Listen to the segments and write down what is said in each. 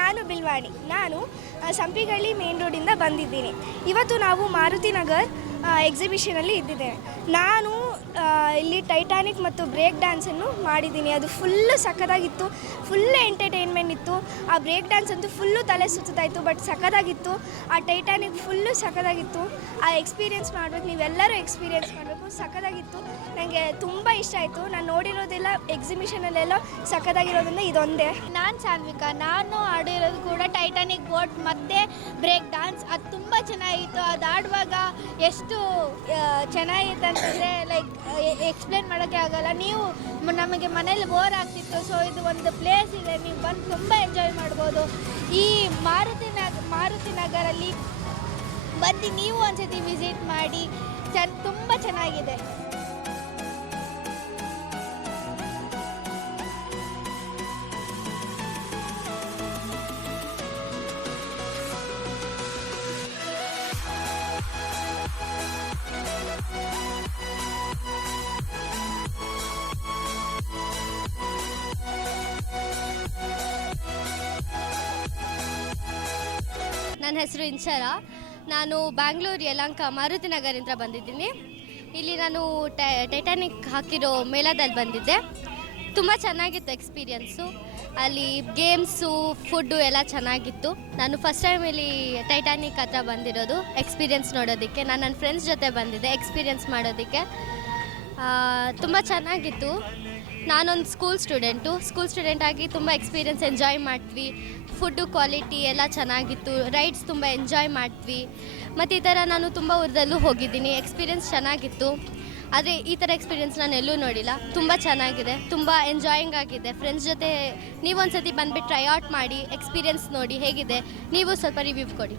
ನಾನು ಬಿಲ್ವಾಣಿ. ನಾನು ಸಂಪಿಗಳ್ಳಿ ಮೇನ್ ರೋಡಿಂದ ಬಂದಿದ್ದೀನಿ. ಇವತ್ತು ನಾವು ಮಾರುತಿ ನಗರ್ ಎಕ್ಸಿಬಿಷನಲ್ಲಿ ಇದ್ದಿದ್ದೇನೆ ನಾನು ಇಲ್ಲಿ ಟೈಟಾನಿಕ್ ಮತ್ತು ಬ್ರೇಕ್ ಡ್ಯಾನ್ಸನ್ನು ಮಾಡಿದ್ದೀನಿ. ಅದು ಫುಲ್ಲು ಸಖತ್ತಾಗಿತ್ತು. ಫುಲ್ ಎಂಟರ್ಟೈನ್ಮೆಂಟ್ ಇತ್ತು. ಆ ಬ್ರೇಕ್ ಡ್ಯಾನ್ಸ್ ಅಂತೂ ಫುಲ್ಲು ತಲೆ ಸುತ್ತಾಯಿತು ಬಟ್ ಸಖತ್ತಾಗಿತ್ತು. ಆ ಟೈಟಾನಿಕ್ ಫುಲ್ಲು ಸಖತ್ತಾಗಿತ್ತು. ಆ ಎಕ್ಸ್ಪೀರಿಯೆನ್ಸ್ ಮಾಡಬೇಕು, ನೀವೆಲ್ಲರೂ ಎಕ್ಸ್ಪೀರಿಯೆನ್ಸ್ ಮಾಡಬೇಕು, ಸಖತ್ತಾಗಿತ್ತು. ನನಗೆ ತುಂಬ ಇಷ್ಟ ಆಯಿತು. ನಾನು ನೋಡಿರೋದೆಲ್ಲ ಎಕ್ಸಿಬಿಷನಲ್ಲೆಲ್ಲ ಸಖತ್ತಾಗಿರೋದ್ರಿಂದ ಇದೊಂದೇ. ನಾನು ಸಾನ್ವಿಕಾ, ನಾನು ಆಡಿರೋದು ಕೂಡ ಟೈಟಾನಿಕ್ ಬೋಟ್ ಮತ್ತು ಬ್ರೇಕ್ ಡಾನ್ಸ್ ಅದು ತುಂಬ ಚೆನ್ನಾಗಿತ್ತು. ಅದು ಆಡುವಾಗ ಎಷ್ಟು ಚೆನ್ನಾಗಿತ್ತು ಅಂತಂದರೆ ಲೈಕ್ ಎಕ್ಸ್ಪ್ಲೇನ್ ಮಾಡೋಕ್ಕೆ ಆಗಲ್ಲ. ನೀವು ನಮಗೆ ಮನೇಲಿ ಬೋರ್ ಆಗ್ತಿತ್ತು. ಸೊ ಇದು ಒಂದು ಪ್ಲೇಸ್ ಇದೆ. ನೀವು ಬಂದು ತುಂಬ ಎಂಜಾಯ್ ಮಾಡ್ಬೋದು. ಈ ಮಾರುತಿ ನಗ, ಮಾರುತಿ ನಗರಲ್ಲಿ ಬಂದು ನೀವು ಒಂದ್ಸತಿ ವಿಸಿಟ್ ಮಾಡಿ ಚೆನ್ನ ತುಂಬ ಚೆನ್ನಾಗಿದೆ. ನನ್ನ ಹೆಸರು ಇಂಚರ. ನಾನು ಬ್ಯಾಂಗ್ಳೂರು ಯಲಂಕ ಮಾರುತಿ ನಗರಿಂದ ಬಂದಿದ್ದೀನಿ. ಇಲ್ಲಿ ನಾನು ಟೈಟಾನಿಕ್ ಹಾಕಿರೋ ಮೇಳದಲ್ಲಿ ಬಂದಿದ್ದೆ. ತುಂಬ ಚೆನ್ನಾಗಿತ್ತು ಎಕ್ಸ್ಪೀರಿಯನ್ಸು. ಅಲ್ಲಿ ಗೇಮ್ಸು, ಫುಡ್ಡು ಎಲ್ಲ ಚೆನ್ನಾಗಿತ್ತು. ನಾನು ಫಸ್ಟ್ ಟೈಮ್ ಇಲ್ಲಿ ಟೈಟಾನಿಕ್ ಹತ್ರ ಬಂದಿರೋದು, ಎಕ್ಸ್ಪೀರಿಯನ್ಸ್ ನೋಡೋದಕ್ಕೆ. ನಾನು ನನ್ನ ಫ್ರೆಂಡ್ಸ್ ಜೊತೆ ಬಂದಿದ್ದೆ, ಎಕ್ಸ್ಪೀರಿಯನ್ಸ್ ಮಾಡೋದಕ್ಕೆ. ತುಂಬ ಚೆನ್ನಾಗಿತ್ತು. ನಾನೊಂದು ಸ್ಕೂಲ್ ಸ್ಟೂಡೆಂಟು ಸ್ಕೂಲ್ ಸ್ಟೂಡೆಂಟ್ ಆಗಿ ತುಂಬ ಎಕ್ಸ್ಪೀರಿಯನ್ಸ್ ಎಂಜಾಯ್ ಮಾಡ್ತೀವಿ ಫುಡ್ಡು ಕ್ವಾಲಿಟಿ ಎಲ್ಲ ಚೆನ್ನಾಗಿತ್ತು. ರೈಡ್ಸ್ ತುಂಬ ಎಂಜಾಯ್ ಮಾಡ್ತೀವಿ ಮತ್ತು ಈ ಥರ ನಾನು ತುಂಬ ಊರದಲ್ಲೂ ಹೋಗಿದ್ದೀನಿ. ಎಕ್ಸ್ಪೀರಿಯನ್ಸ್ ಚೆನ್ನಾಗಿತ್ತು. ಆದರೆ ಈ ಥರ ಎಕ್ಸ್ಪೀರಿಯನ್ಸ್ ನಾನು ಎಲ್ಲೂ ನೋಡಿಲ್ಲ. ತುಂಬ ಚೆನ್ನಾಗಿದೆ. ತುಂಬ ಎಂಜಾಯಿಂಗ್ ಆಗಿದೆ. ಫ್ರೆಂಡ್ಸ್ ಜೊತೆ ನೀವೊಂದ್ಸತಿ ಬಂದುಬಿಟ್ಟು ಟ್ರೈ ಔಟ್ ಮಾಡಿ ಎಕ್ಸ್ಪೀರಿಯೆನ್ಸ್ ನೋಡಿ ಹೇಗಿದೆ. ನೀವು ಸ್ವಲ್ಪ ರಿವ್ಯೂ ಕೊಡಿ.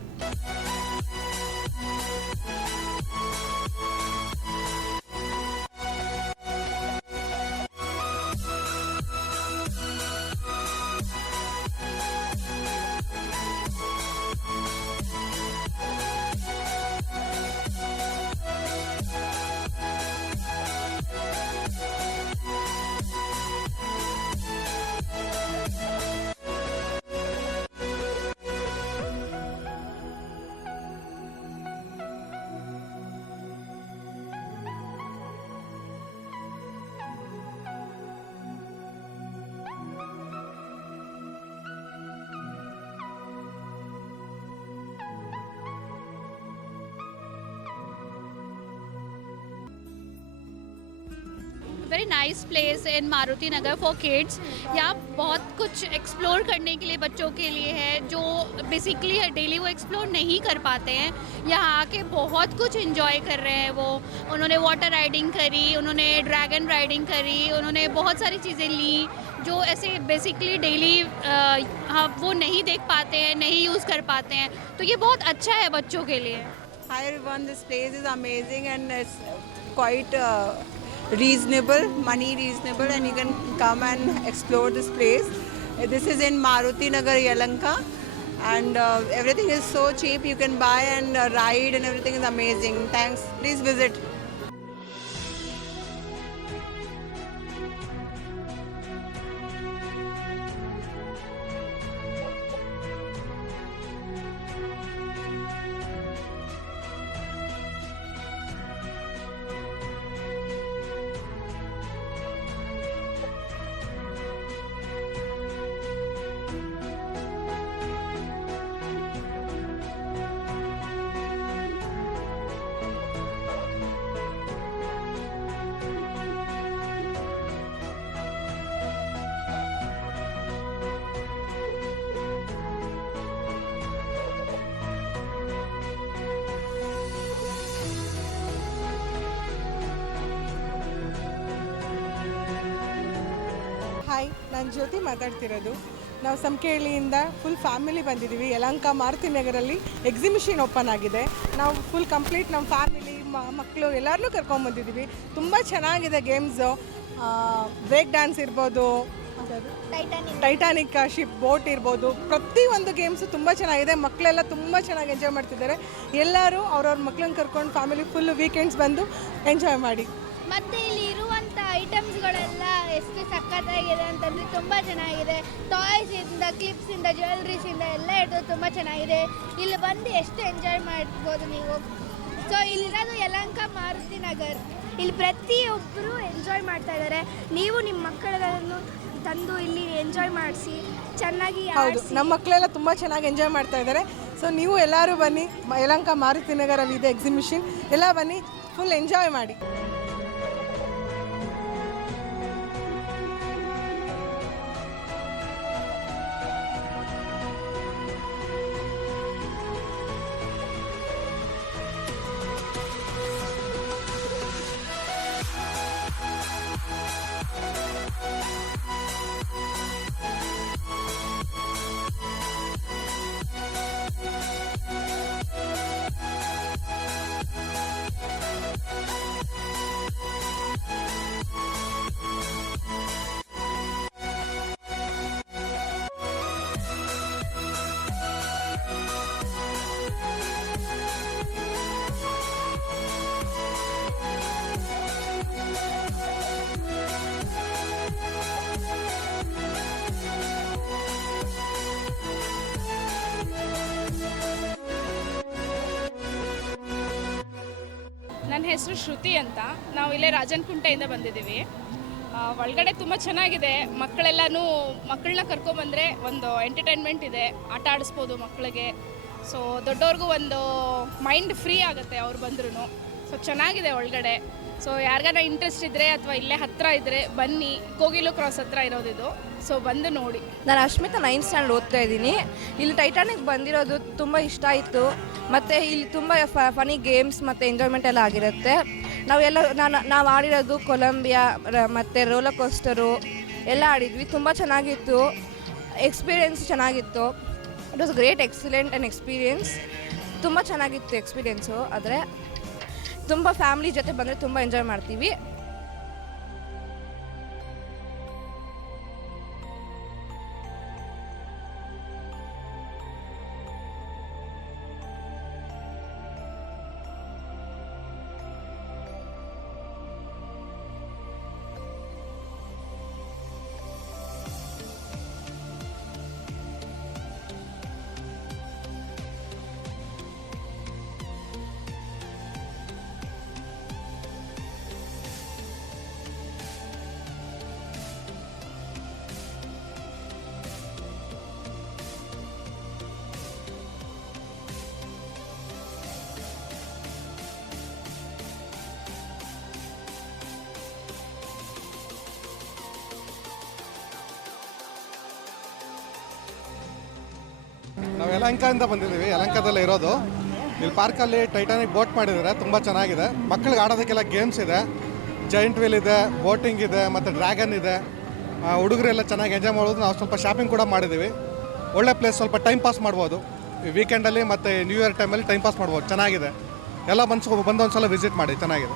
Very nice place in Maruti Nagar for kids यहाँ बहुत कुछ एक्सप्लोर करने के लिए बच्चों के लिए है जो बेसिकली डेली वो एक्सप्लोर नहीं कर पाते हैं। यहाँ आके बहुत कुछ इन्जॉय कर रहे हैं वो। उन्होंने वाटर राइडिंग करी उन्होंने ड्रैगन राइडिंग करी उन्होंने बहुत सारी चीज़ें ली जो ऐसे बेसिकली डेली हाँ वो नहीं देख पाते हैं नहीं यूज़ कर पाते हैं। तो ये बहुत अच्छा है बच्चों के लिए। Hi everyone, this place is amazing and it's reasonable, money reasonable, and you can come and explore this place. This is in Maruti Nagar, Yalanka, and uh, everything is so cheap. You can buy and uh, ride, and everything is amazing. Thanks. Please visit. ನಾನು ಜ್ಯೋತಿ ಮಾತಾಡ್ತಿರೋದು. ನಾವು ಸಂಕೇಳಿಯಿಂದ full family ಬಂದಿದ್ದೀವಿ ಯಲಂಕ ಮಾರುತಿ ನಗರಲ್ಲಿ exhibition open ಆಗಿದೆ. ನಾವು full complete ನಮ್ಮ family ಮಕ್ಕಳು ಎಲ್ಲರನ್ನೂ ಕರ್ಕೊಂಡ್ಬಂದಿದ್ದೀವಿ ತುಂಬ ಚೆನ್ನಾಗಿದೆ ಗೇಮ್ಸು ಬ್ರೇಕ್ ಡ್ಯಾನ್ಸ್ ಇರ್ಬೋದು ಟೈಟಾನಿಕ್ ಟೈಟಾನಿಕ್ ಶಿಪ್ ಬೋಟ್ ಇರ್ಬೋದು. ಪ್ರತಿಯೊಂದು ಗೇಮ್ಸು ತುಂಬ ಚೆನ್ನಾಗಿದೆ. ಮಕ್ಕಳೆಲ್ಲ ತುಂಬ ಚೆನ್ನಾಗಿ ಎಂಜಾಯ್ ಮಾಡ್ತಿದ್ದಾರೆ. ಎಲ್ಲರೂ ಅವ್ರವ್ರ ಮಕ್ಕಳನ್ನ ಕರ್ಕೊಂಡು ಫ್ಯಾಮಿಲಿ ಫುಲ್ ವೀಕೆಂಡ್ಸ್ ಬಂದು ಎಂಜಾಯ್ ಮಾಡಿ. ಮತ್ತೆ ಇಲ್ಲಿ ಎಷ್ಟು ಸಖತ್ತಾಗಿದೆ ಅಂತಂದರೆ ತುಂಬ ಚೆನ್ನಾಗಿದೆ. ಟಾಯ್ಸಿಂದ ಕ್ಲಿಪ್ಸಿಂದ ಜ್ಯುವೆಲ್ರೀಸಿಂದ ಎಲ್ಲ ಇಡೋದು ತುಂಬ ಚೆನ್ನಾಗಿದೆ. ಇಲ್ಲಿ ಬಂದು ಎಷ್ಟು ಎಂಜಾಯ್ ಮಾಡ್ಬೋದು ನೀವು? ಸೊ ಇಲ್ಲಿರೋದು ಯಲಂಕ ಮಾರುತಿ ನಗರ್. ಇಲ್ಲಿ ಪ್ರತಿಯೊಬ್ಬರು ಎಂಜಾಯ್ ಮಾಡ್ತಾ ಇದ್ದಾರೆ. ನೀವು ನಿಮ್ಮ ಮಕ್ಕಳನ್ನು ತಂದು ಇಲ್ಲಿ ಎಂಜಾಯ್ ಮಾಡಿಸಿ ಚೆನ್ನಾಗಿ ಹೌದು ಆಡಿಸಿ. ನಮ್ಮ ಮಕ್ಕಳೆಲ್ಲ ತುಂಬ ಚೆನ್ನಾಗಿ ಎಂಜಾಯ್ ಮಾಡ್ತಾ ಇದ್ದಾರೆ. ಸೊ ನೀವು ಎಲ್ಲರೂ ಬನ್ನಿ ಯಲಂಕ ಮಾರುತಿ ನಗರಲ್ಲಿ ಇದೆ ಎಕ್ಸಿಬಿಷನ್ ಎಲ್ಲ ಬನ್ನಿ ಫುಲ್ ಎಂಜಾಯ್ ಮಾಡಿ. ಹೆಸರು ಶ್ರುತಿ ಅಂತ. ನಾವು ಇಲ್ಲೇ ರಾಜನಕುಂಟೆಯಿಂದ ಬಂದಿದ್ದೀವಿ. ಒಳಗಡೆ ತುಂಬ ಚೆನ್ನಾಗಿದೆ. ಮಕ್ಕಳೆಲ್ಲನೂ ಮಕ್ಕಳನ್ನ ಕರ್ಕೊಂಬಂದರೆ ಒಂದು ಎಂಟರ್ಟೈನ್ಮೆಂಟ್ ಇದೆ. ಆಟ ಆಡಿಸ್ಬೋದು ಮಕ್ಕಳಿಗೆ. ಸೊ ದೊಡ್ಡವ್ರಿಗೂ ಒಂದು ಮೈಂಡ್ ಫ್ರೀ ಆಗುತ್ತೆ ಅವ್ರು ಬಂದ್ರೂ ಸೊ ಚೆನ್ನಾಗಿದೆ ಒಳಗಡೆ. ಸೊ ಯಾರಿಗಾನ ಇಂಟ್ರೆಸ್ಟ್ ಇದ್ದರೆ ಅಥವಾ ಇಲ್ಲೇ ಹತ್ತಿರ ಇದ್ದರೆ ಬನ್ನಿ. ಕೋಗಿಲು ಕ್ರಾಸ್ ಹತ್ರ ಇರೋದಿದು. ಸೊ ಬಂದು ನೋಡಿ. ನಾನು ಅಶ್ಮಿತಾ ನೈನ್ ಸ್ಟ್ಯಾಂಡ್ ಓದ್ತಾ ಇದ್ದೀನಿ. ಇಲ್ಲಿ ಟೈಟಾನಿಕ್ ಬಂದಿರೋದು ತುಂಬ ಇಷ್ಟ ಆಯಿತು. ಮತ್ತು ಇಲ್ಲಿ ತುಂಬ ಫನಿ ಗೇಮ್ಸ್ ಮತ್ತು ಎಂಜಾಯ್ಮೆಂಟ್ ಎಲ್ಲ ಆಗಿರುತ್ತೆ. ನಾವೆಲ್ಲ, ನಾನು, ನಾವು ಆಡಿರೋದು ಕೊಲಂಬಿಯಾ ಮತ್ತು ರೋಲರ್ ಕೋಸ್ಟರು ಎಲ್ಲ ಆಡಿದ್ವಿ. ತುಂಬ ಚೆನ್ನಾಗಿತ್ತು. ಎಕ್ಸ್ಪೀರಿಯೆನ್ಸ್ ಚೆನ್ನಾಗಿತ್ತು. It was great excellent and experience ತುಂಬ ಚೆನ್ನಾಗಿತ್ತು ಎಕ್ಸ್ಪೀರಿಯೆನ್ಸು ಆದರೆ ತುಂಬ ಫ್ಯಾಮ್ಲಿ ಜೊತೆ ಬಂದರೆ ತುಂಬ ಎಂಜಾಯ್ ಮಾಡ್ತೀವಿ. ಯಲಹಂಕದಿಂದ ಬಂದಿದ್ದೀವಿ. ಯಲಹಂಕದಲ್ಲೇ ಇರೋದು. ಇಲ್ಲಿ ಪಾರ್ಕಲ್ಲಿ ಟೈಟಾನಿಕ್ ಬೋಟ್ ಮಾಡಿದ್ದಾರೆ. ತುಂಬ ಚೆನ್ನಾಗಿದೆ. ಮಕ್ಕಳಿಗೆ ಆಡೋದಕ್ಕೆಲ್ಲ ಗೇಮ್ಸ್ ಇದೆ. ಜೈಂಟ್ ವೀಲ್ ಇದೆ ಬೋಟಿಂಗ್ ಇದೆ, ಮತ್ತು ಡ್ರ್ಯಾಗನ್ ಇದೆ. ಹುಡುಗರೆಲ್ಲ ಚೆನ್ನಾಗಿ ಎಂಜಾಯ್ ಮಾಡೋದು. ನಾವು ಸ್ವಲ್ಪ ಶಾಪಿಂಗ್ ಕೂಡ ಮಾಡಿದ್ದೀವಿ. ಒಳ್ಳೆ ಪ್ಲೇಸ್ ಸ್ವಲ್ಪ ಟೈಮ್ ಪಾಸ್ ಮಾಡ್ಬೋದು. ವೀಕೆಂಡಲ್ಲಿ ಮತ್ತು ನ್ಯೂ ಇಯರ್ ಟೈಮಲ್ಲಿ ಟೈಮ್ ಪಾಸ್ ಮಾಡ್ಬೋದು. ಚೆನ್ನಾಗಿದೆ. ಎಲ್ಲ ಬಂದು ಒಂದು ಸಲ ವಿಸಿಟ್ ಮಾಡಿ. ಚೆನ್ನಾಗಿದೆ.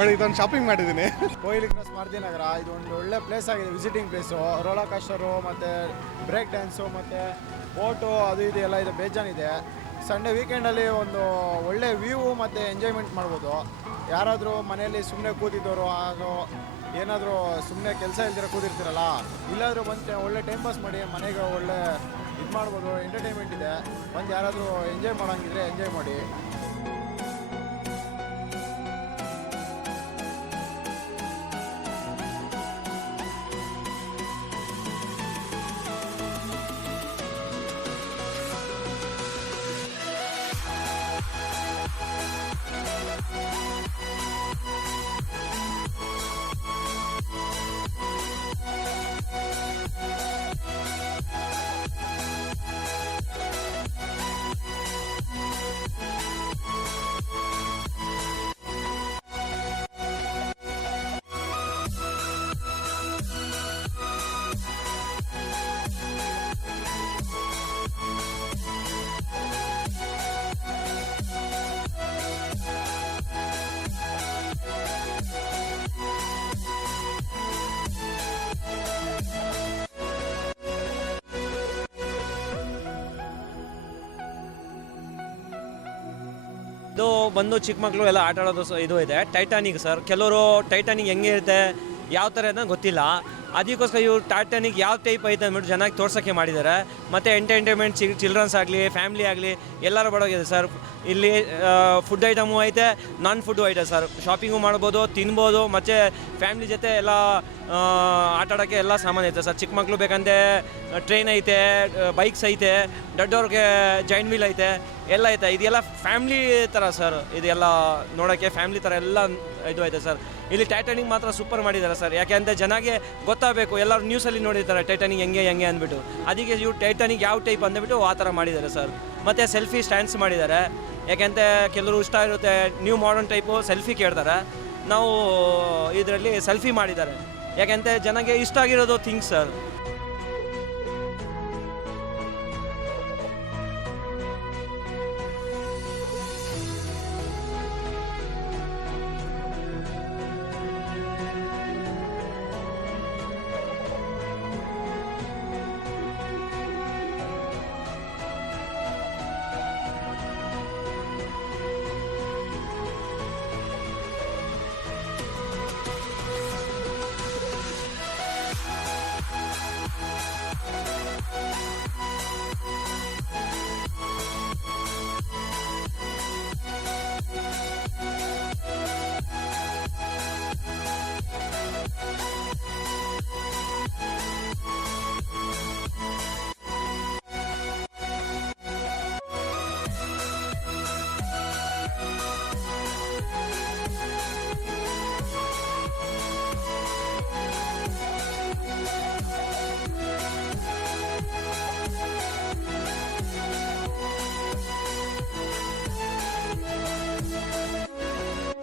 ನೋಡಿ ಇದೊಂದು ಶಾಪಿಂಗ್ ಮಾಡಿದ್ದೀನಿ. ಕೋಯಿಲಿ ಕ್ರಾಸ್ ಮಾರುತಿ ನಗರ ಇದು ಒಂದು ಒಳ್ಳೆ ಪ್ಲೇಸ್ ಆಗಿದೆ ವಿಸಿಟಿಂಗ್ ಪ್ಲೇಸು ರೋಲರ್ ಕಾಸ್ಟರು ಮತ್ತು ಬ್ರೇಕ್ ಡ್ಯಾನ್ಸು ಮತ್ತು ಬೋಟು ಅದು ಇದು ಎಲ್ಲ ಇದೆ, ಬೇಜಾನಿದೆ. ಸಂಡೇ ವೀಕೆಂಡಲ್ಲಿ ಒಂದು ಒಳ್ಳೆ ವ್ಯೂ ಮತ್ತು ಎಂಜಾಯ್ಮೆಂಟ್ ಮಾಡ್ಬೋದು. ಯಾರಾದರೂ ಮನೆಯಲ್ಲಿ ಸುಮ್ಮನೆ ಕೂತಿದ್ದವರು ಹಾಗೂ ಏನಾದರೂ ಸುಮ್ಮನೆ ಕೆಲಸ ಇಲ್ದಿರ ಕೂತಿರ್ತೀರಲ್ಲ, ಇಲ್ಲಾದರೂ ಬಂದು ಒಳ್ಳೆ ಟೈಮ್ ಪಾಸ್ ಮಾಡಿ ಮನೆಗೆ ಒಳ್ಳೆ ಇದು ಮಾಡ್ಬೋದು ಎಂಟರ್ಟೈನ್ಮೆಂಟ್ ಇದೆ. ಬಂದು ಯಾರಾದರೂ ಎಂಜಾಯ್ ಮಾಡೋಂಗಿದ್ರೆ ಎಂಜಾಯ್ ಮಾಡಿ. ಇದು ಬಂದು ಚಿಕ್ಕ ಮಕ್ಕಳು ಎಲ್ಲ ಆಟ ಆಡೋದು ಇದು ಇದೆ. Titanic sir. ಕೆಲವರು ಟೈಟಾನಿಕ್ ಹೆಂಗೆ ಇರುತ್ತೆ? ಯಾವ ಥರ ಅಂತ ಗೊತ್ತಿಲ್ಲ. ಅದಕ್ಕೋಸ್ಕರ ಇವ್ರು ಟಾಟಾನಿಗೆ ಯಾವ ಟೈಪ್ ಐತೆ ಅಂದ್ಬಿಟ್ಟು ಚೆನ್ನಾಗಿ ತೋರ್ಸೋಕ್ಕೆ ಮಾಡಿದ್ದಾರೆ. ಮತ್ತು ಎಂಟರ್ಟೈನ್ಮೆಂಟ್ ಚಿ ಚಿಲ್ಡ್ರನ್ಸ್ ಆಗಲಿ ಫ್ಯಾಮ್ಲಿ ಆಗಲಿ ಎಲ್ಲರೂ ಬಡೋಗಿದೆ ಸರ್. ಇಲ್ಲಿ ಫುಡ್ ಐಟಮು ಐತೆ ನಾನ್ ಫುಡ್ಡು ಐತೆ ಸರ್. ಶಾಪಿಂಗು ಮಾಡ್ಬೋದು, ತಿನ್ಬೋದು, ಮತ್ತು ಫ್ಯಾಮ್ಲಿ ಜೊತೆ ಎಲ್ಲ ಆಟ ಆಡೋಕ್ಕೆ ಎಲ್ಲ ಸಾಮಾನು ಐತೆ ಸರ್. ಚಿಕ್ಕ ಮಕ್ಕಳು ಬೇಕಂದ್ರೆ ಟ್ರೈನ್ ಐತೆ ಬೈಕ್ಸ್ ಐತೆ, ದೊಡ್ಡವ್ರಿಗೆ ಜೈನ್ ವೀಲ್ ಐತೆ, ಎಲ್ಲ ಐತೆ. ಇದೆಲ್ಲ ಫ್ಯಾಮ್ಲಿ ಥರ ಸರ್. ಇದೆಲ್ಲ ನೋಡೋಕ್ಕೆ ಫ್ಯಾಮ್ಲಿ ಥರ ಎಲ್ಲ ಇದು ಐತೆ ಸರ್. ಇಲ್ಲಿ ಟೈಟಾನಿಕ್ ಮಾತ್ರ ಸೂಪರ್ ಮಾಡಿದ್ದಾರೆ ಸರ್ ಯಾಕೆಂದರೆ ಜನಗೆ ಗೊತ್ತಾಗಬೇಕು, ಎಲ್ಲರೂ ನ್ಯೂಸಲ್ಲಿ ನೋಡಿರ್ತಾರೆ ಟೈಟಾನಿಕ್ ಹೆಂಗೆ ಹೆಂಗೆ ಅಂದ್ಬಿಟ್ಟು. ಅದಕ್ಕೆ ಇವ್ರು ಟೈಟಾನಿಕ್ ಯಾವ ಟೈಪ್ ಅಂದ್ಬಿಟ್ಟು ಆ ಥರ ಮಾಡಿದ್ದಾರೆ ಸರ್ ಮತ್ತು ಸೆಲ್ಫಿ ಸ್ಟ್ಯಾಂಡ್ಸ್ ಮಾಡಿದ್ದಾರೆ ಯಾಕೆಂದರೆ ಕೆಲವರು ಇಷ್ಟ ಇರುತ್ತೆ ನ್ಯೂ ಮಾಡರ್ನ್ ಟೈಪು ಸೆಲ್ಫಿ ಕೇಳ್ತಾರೆ. ನಾವು ಇದರಲ್ಲಿ ಸೆಲ್ಫಿ ಮಾಡಿದ್ದಾರೆ. ಯಾಕೆಂದರೆ ಜನಗೆ ಇಷ್ಟ ಆಗಿರೋದು ಥಿಂಗ್ಸ್ ಸರ್